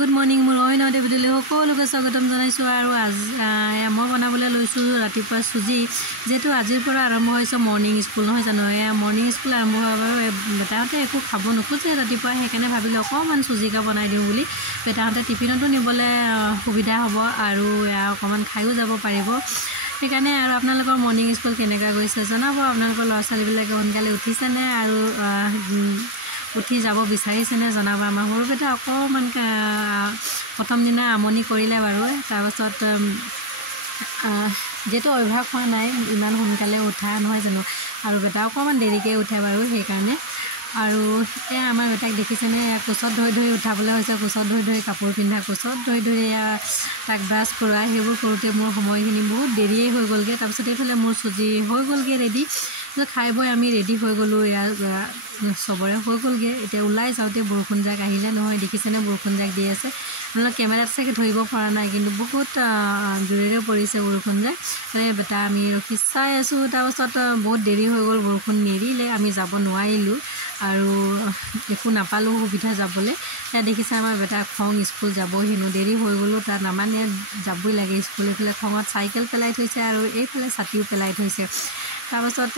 good morning মোৰ অইনতে ভিডিঅ'লে সকলোকে স্বাগতম জনাইছোঁ আৰু মই বনাবলৈ লৈছোঁ ৰাতিপুৱা সুজি যেটো আজিৰ পৰা আৰম্ভ হৈছে মৰ্নিং স্কুল নহয় জানো মৰ্নিং স্কুল আৰম্ভ হোৱাৰ বাবে বেটাহঁতে একো খাব নোখোজে ৰাতিপুৱা সেইকাৰণে ভাবিলোঁ অকণমান সুজিকা বনাই দিওঁ বুলি বেটাহঁতে টিফিনতো নিবলৈ সুবিধা হ'ব আৰু অকণমান খায়ো যাব পাৰিব সেইকাৰণে আৰু আপোনালোকৰ মৰ্নিং স্কুল কেনেকুৱা গৈছে জনাব আপোনালোকৰ ল'ৰা ছোৱালীবিলাকে সোনকালে উঠিছেনে আৰু উঠি যাব বিচাৰিছেনে জনাব আমাৰ সৰু বেটা অকণমান প্ৰথম দিনা আমনি কৰিলে বাৰু তাৰপাছত যেটো অভ্যাস হোৱা নাই ইমান সোনকালে উঠা নহয় জানো আৰু বেটা অকণমান দেৰিকৈ উঠে বাৰু সেইকাৰণে আৰু আমাৰ বেটাক দেখিছেনে কোচত ধৰি উঠাবলৈ হৈছে কোচত ধৰি কাপোৰ পিন্ধা কোচত ধৰি তাক ব্ৰাছ কৰোৱা সেইবোৰ কৰোঁতে মোৰ সময়খিনি বহুত দেৰিয়ে হৈ গ'লগৈ তাৰপিছত এইফালে মোৰ চুজি হৈ গ'লগৈ ৰেডি খাই বৈ আমি ৰেডি হৈ গ'লোঁ চবৰে হৈ গ'লগৈ এতিয়া ওলাই যাওঁতে বৰষুণ জাক আহিলে নহয় দেখিছেনে বৰষুণ জাক দি আছে আপোনালোকে কেমেৰাত চাগে ধৰিব পৰা নাই কিন্তু বহুত জোৰেৰে পৰিছে বৰষুণ জাক বেটা আমি ৰখি চাই আছোঁ তাৰপাছত বহুত দেৰি হৈ গ'ল বৰষুণ নেৰিলে আমি যাব নোৱাৰিলোঁ আৰু একো নাপালোঁ সুবিধা যাবলৈ এতিয়া দেখিছে আমাৰ বেটা খং স্কুল যাব হেনো দেৰি হৈ গ'লোঁ তাত নামানে যাবই লাগে স্কুল এইফালে খঙত চাইকেল পেলাই থৈছে আৰু এইফালে ছাতিও পেলাই থৈছে তাৰপাছত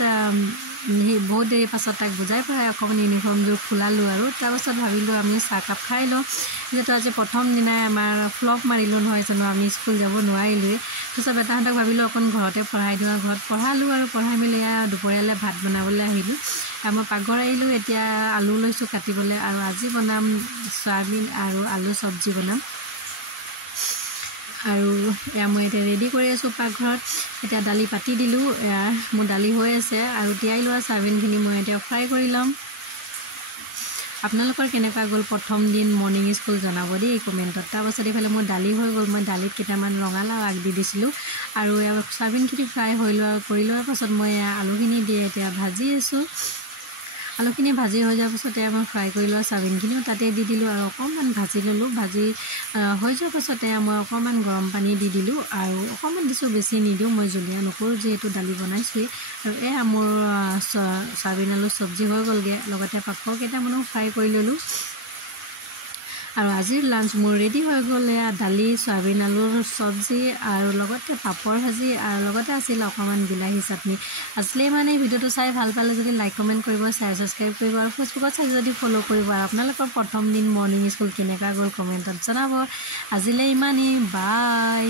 সেই বহুত দেৰি পাছত তাক বুজাই পৰাই অকণমান ইউনিফৰ্মযোৰ খোলালোঁ আৰু তাৰপাছত ভাবিলোঁ আমি চাহকাপ খাই লওঁ যিহেতু আজি প্ৰথম দিনাই আমাৰ ফ্লপ মাৰিলোঁ নহয় জানো আমি স্কুল যাব নোৱাৰিলোঁৱেই তাৰপিছত বেটাহঁতক ভাবিলোঁ অকণ ঘৰতে পঢ়াই দিওঁ ঘৰত পঢ়ালোঁ আৰু পঢ়াই মেলি দুপৰীয়ালৈ ভাত বনাবলৈ আহিলোঁ মই পাকঘৰ আহিলোঁ এতিয়া আলু লৈছোঁ কাটিবলৈ আৰু আজি বনাম চয়াবিন আৰু আলু চব্জি বনাম আৰু মই এতিয়া ৰেডি কৰি আছোঁ পাকঘৰত এতিয়া দালি পাতি দিলোঁ মোৰ দালি হৈ আছে আৰু তিয়াই লোৱা চয়াবিনখিনি মই এতিয়া ফ্ৰাই কৰি ল'ম আপোনালোকৰ কেনেকুৱা গ'ল প্ৰথম দিন মৰ্নিং স্কুল জনাব দেই কমেণ্টত তাৰপাছত এইফালে মোৰ দালি হৈ গ'ল মই দালিত কেইটামান ৰঙালাও আগ দি দিছিলোঁ আৰু চয়াবিনখিনি ফ্ৰাই হৈ কৰি লোৱাৰ পাছত মই আলুখিনি দি এতিয়া ভাজি আছোঁ আলুখিনি ভাজি হৈ যোৱাৰ পাছতে মই ফ্ৰাই কৰি লোৱা চয়াবিনখিনিও তাতে দি দিলোঁ আৰু অকণমান ভাজি ল'লোঁ ভাজি হৈ যোৱাৰ পাছতে মই অকণমান গৰম পানী দি দিলোঁ আৰু অকণমান দিছোঁ বেছি নিদিওঁ মই জুলীয়া নকৰোঁ যিহেতু দালি বনাইছোঁৱেই আৰু মোৰ চয়াবিন আলু চব্জি হৈ গ'লগৈ লগতে পাপৰ কেইটামানো ফ্ৰাই কৰি ল'লোঁ আৰু আজিৰ লাঞ্চ মোৰ ৰেডি হৈ গ'ল দালি চয়াবিন আলুৰ চব্জি আৰু লগতে পাপৰ ভাজি আৰু লগতে আছিল অকণমান বিলাহী চাটনি আছিলে মানে ভিডিঅ'টো চাই ভাল পালে যদি লাইক কমেণ্ট কৰিব ছাবস্ক্ৰাইব কৰিব আৰু ফেচবুকত চাই যদি ফ'ল' কৰিব আৰু আপোনালোকৰ প্ৰথম দিন মৰ্নিং স্কুল কেনেকুৱা গ'ল কমেণ্টত জনাব আজিলৈ ইমানেই বাই